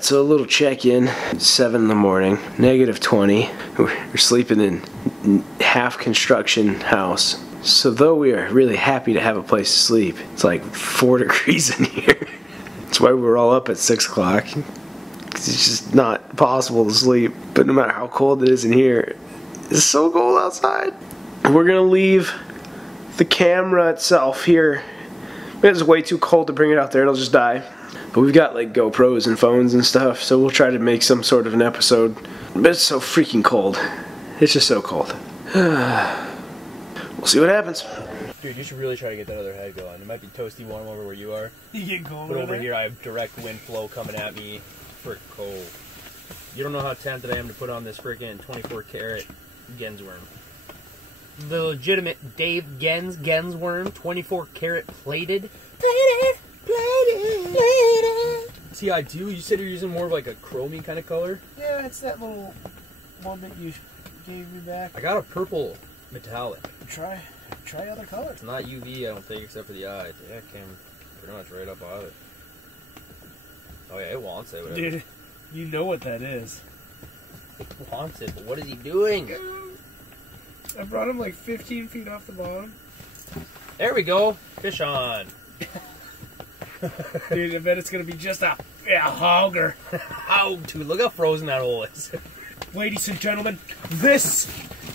Alright, so a little check-in. 7 in the morning, -20. We're sleeping in half construction house. So though we are really happy to have a place to sleep, it's like 4 degrees in here. That's why we were all up at 6 o'clock. It's just not possible to sleep. But no matter how cold it is in here, it's so cold outside. We're gonna leave the camera itself here. It's way too cold to bring it out there, it'll just die. But we've got like GoPros and phones and stuff, so we'll try to make some sort of an episode. But it's so freaking cold. It's just so cold. We'll see what happens. Dude, you should really try to get that other head going. It might be toasty warm over where you are. You get going but over here I have direct wind flow coming at me. Frick cold. You don't know how tempted I am to put on this freaking 24 karat Gens worm. The legitimate Dave Gens worm, 24 karat plated. Plated. See, I do. You said you're using more of like a chromey kind of color? Yeah, it's that little one that you gave me back. I got a purple metallic. Try other colors. It's not UV, I don't think, except for the eye. Yeah, it came pretty much right up out of it. Oh yeah, it wants it. Whatever. Dude, you know what that is. It wants it, but what is he doing? I brought him like 15 feet off the bottom. There we go. Fish on. Dude, I bet it's going to be just a hogger. Hog, dude, look how frozen that hole is. Ladies and gentlemen, this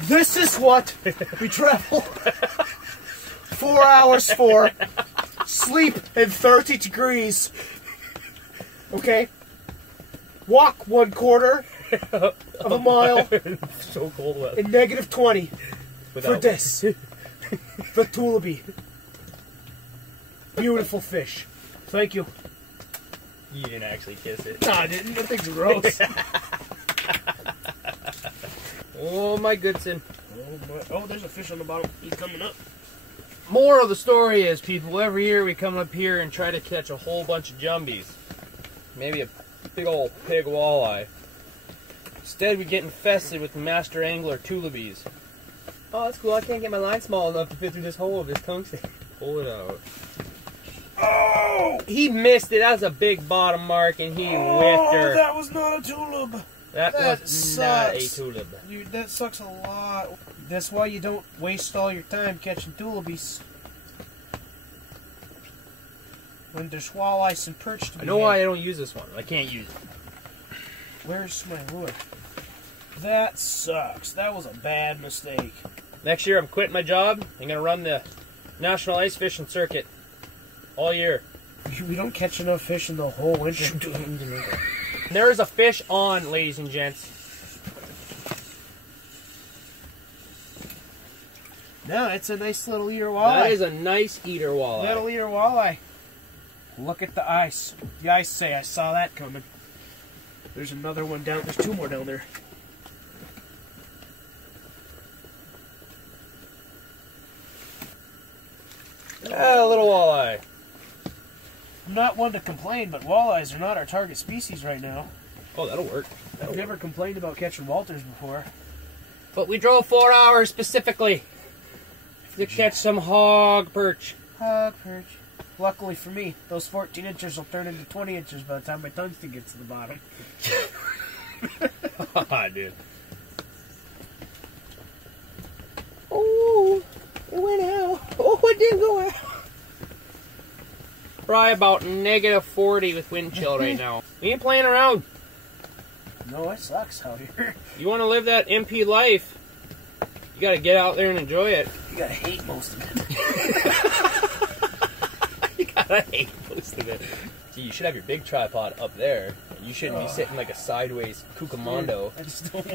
is what we travel 4 hours for. Sleep in 30 degrees. Okay? Walk 1/4 of a mile So cold weather. in -20 Without for this. The tullibee. Beautiful fish. Thank you. You didn't actually kiss it. Nah, I didn't. That thing's gross. Oh my goodson. Oh, there's a fish on the bottom. He's coming up. More of the story is, people, every year we come up here and try to catch a whole bunch of jumbies. Maybe a big old pig walleye. Instead, we get infested with master angler tullibees. Oh, that's cool. I can't get my line small enough to fit through this hole of this tungsten. Pull it out. Oh! He missed it. That was a big bottom mark, and he whiffed her. That was not a tulip. That was sucks. not a tulip. Dude, that sucks a lot. That's why you don't waste all your time catching tullibees. When there's walleyes and perch to be I know why I don't use this one. I can't use it. Where's my lure? That sucks. That was a bad mistake. Next year, I'm quitting my job. I'm going to run the National Ice Fishing Circuit all year. We don't catch enough fish in the whole winter. There is a fish on, ladies and gents. No, it's a nice little eater walleye. That is a nice eater walleye. Little eater walleye. Look at the ice. The ice say I saw that coming. There's another one down. There's 2 more down there. Ah, a little walleye. I'm not one to complain, but walleyes are not our target species right now. Oh, that'll work. I've never complained about catching Walters before. But we drove 4 hours specifically to catch some hog perch. Hog perch. Luckily for me, those 14 inches will turn into 20 inches by the time my tungsten gets to the bottom. Dude. Oh, it went out. Oh, it didn't go out. Probably about -40 with wind chill right now. We ain't playing around. No, it sucks out here. You want to live that MP life, you got to get out there and enjoy it. You gotta hate most of it. You gotta hate most of it. Gee, you should have your big tripod up there. You shouldn't be sitting like a sideways cucamondo. I just don't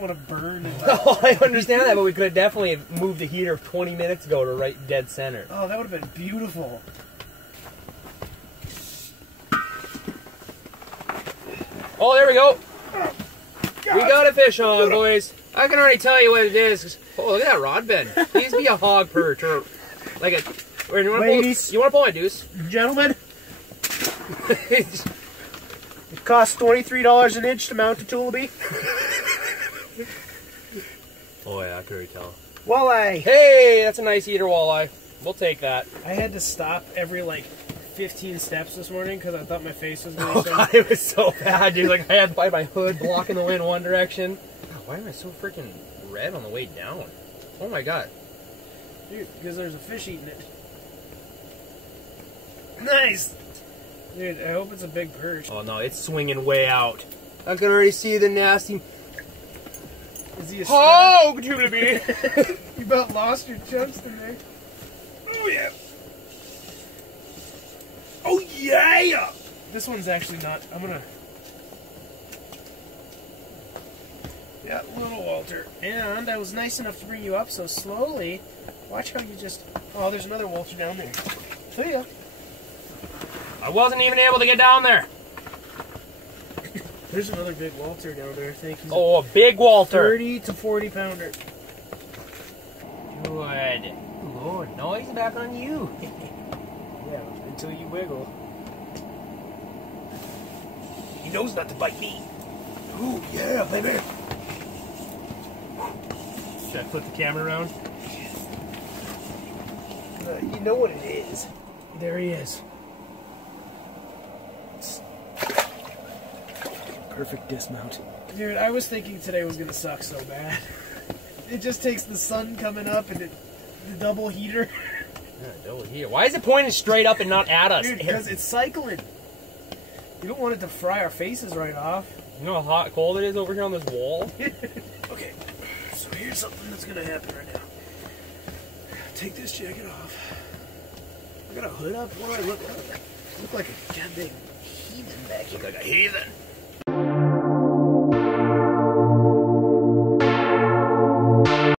want to burn. Oh, I understand that, but we could have definitely moved the heater 20 minutes ago to right dead center. Oh, that would have been beautiful. Oh, there we go. We got a fish on, boys. I can already tell you what it is. Oh, look at that rod bend. Please be a hog perch or like a. Or you Ladies, you want to pull my deuce? Gentlemen, it costs $23 an inch to mount a tullibee. Oh yeah, I can already tell. Walleye. Hey, that's a nice eater walleye. We'll take that. I had to stop every like 15 steps this morning because I thought my face was going Oh to god, it was so bad, dude. Like I had my hood blocking the wind one direction. God, why am I so freaking red on the way down? Oh my god. Dude, because there's a fish eating it. Nice! Dude, I hope it's a big perch. Oh no, it's swinging way out. I can already see the nasty... Is he a Oh, tullibee! You about lost your chunks today. Oh yeah! Oh yeah! This one's actually not. I'm gonna. Yeah, little Walter. And I was nice enough to bring you up so slowly. Watch how you just. Oh, there's another Walter down there. See ya. I wasn't even able to get down there. There's another big Walter down there, I think. He's Oh, a big Walter. 30 to 40 pounder. Good. Lord, no, he's back on you. Yeah, until you wiggle. He knows not to bite me. Ooh, yeah, baby. Should I flip the camera around? You know what it is. There he is. Perfect dismount. Dude, I was thinking today was gonna suck so bad. It just takes the sun coming up and the double heater. Yeah, double heater. Why is it pointing straight up and not at us? Dude, because it's cycling. You don't want it to fry our faces right off. You know how hot cold it is over here on this wall? Okay, so here's something that's gonna happen right now. Take this jacket off. I got a hood up. What do I look like? I look like a goddamn heathen back here. Like a heathen.